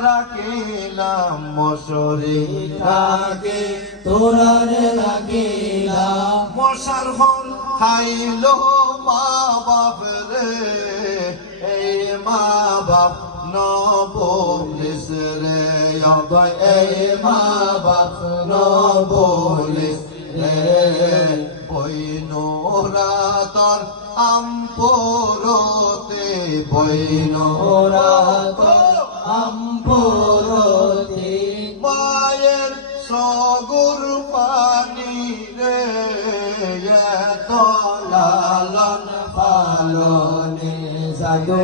রাখিলাম মশরি থাকে তোরারে রাখিলাম মশার হল খাইল মা বাপ রে এই মা বাপ নবলিস রে অবাই এই মা বাপ নবলিস রে বইনোরা তোর আমপরতে বইনোরা তোর আমপরতে মায়ের সগুর পানি রে এত লালন পালনে সাধু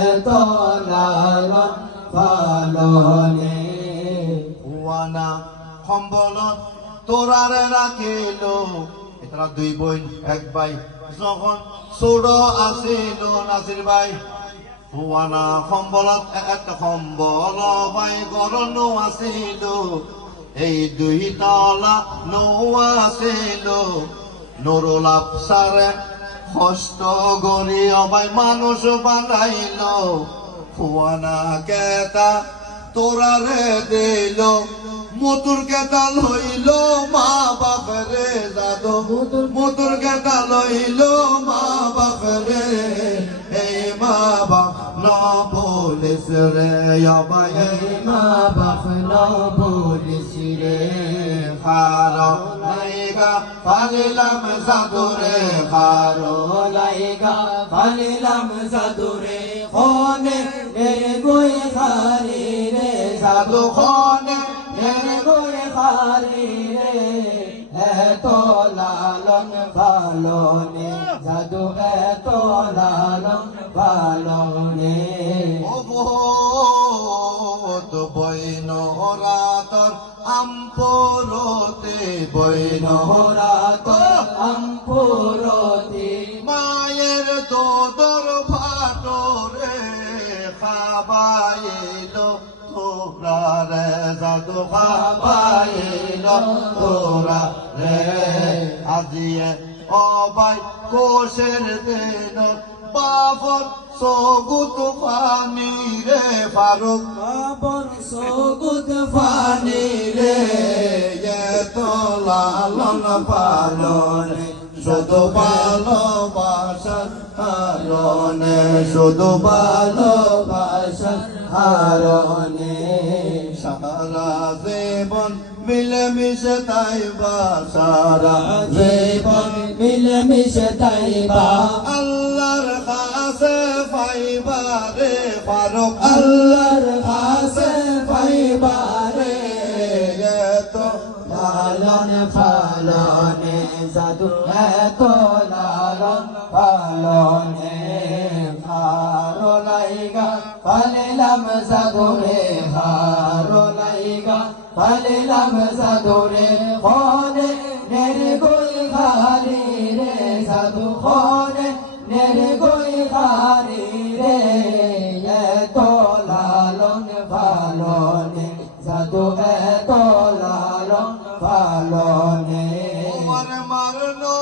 এত লালন পালনে হুয়ানা সম্বলত তোরারে রাখিল এরা দুই বোন এক ভাই যখন ছোট আছিল নাসির ভাই হুয়ানা সম্বলত এক সম্বল ভাই গরণ আছিল এই দুই তলা নৌয়া আছিল নুরুল আফসারে হস্ত গড়ি অবাই মানুষ বানাইল হুয়ানা কেতা তোরারে দিল মতুর কেতা লইল মা বাপ রে যাদো মতুর কেতা লইল মা বাপ রে এই মা বাপ নবলিস রে অবাই এই মা বাপ নবলিস রে খারো লাইগা ফালিলাম সাদুরে খারো লাইগা ফালিলাম সাদুরে খনে এর গোই খারি রে সাধু খনে এর গোই খারি রে এত লালন পালনে সাধু এত লালন পালনে ও বহুত বইনোরা তোর আমপরতে বইনোরা তোর আমপরতে মায়ের তোদর ফাটরে খাবাইল তোরা রে জাদু খাবাইল তোরা রে আজিয়ে অবাই কোষের দিন বাবর সগুত ফানি রে ফারুক বাবর সগুত ফানি রে এত লালন পালনে শুধু ভালোবাসার কারণে শুধু ভালোবাসার কারণে সারা জীবন মিলেমিশে তাইবা সারা জীবন মিলেমিশে তাইবা আল্লাহর কাছে পাইবা রে ফারুক আল্লাহর কাছে পাইবা রে এত লালন পালনে সাধু এত লালন পালনে হারো লাইগা পালিলাম সাধু রে হারো লাইগা পালিলাম সাধু রে খনে নের গোই খারি রে সাধু খনে নের গোই খারি রে এত লালন পালনে সাধু এত লালন পালনে ওমর মারনো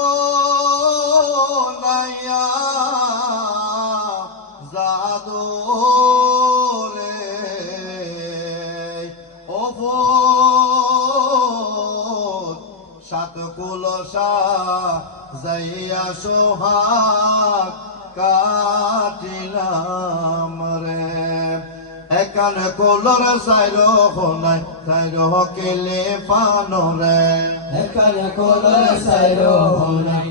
নাইয়া জাদু রে ওফো সাত কুলসা যাইয়া সোহাগ কাটিলাম রে একান কোলর সাইর হনাই সাইর কেলে পানো রে একান কোলর সাইর হনাই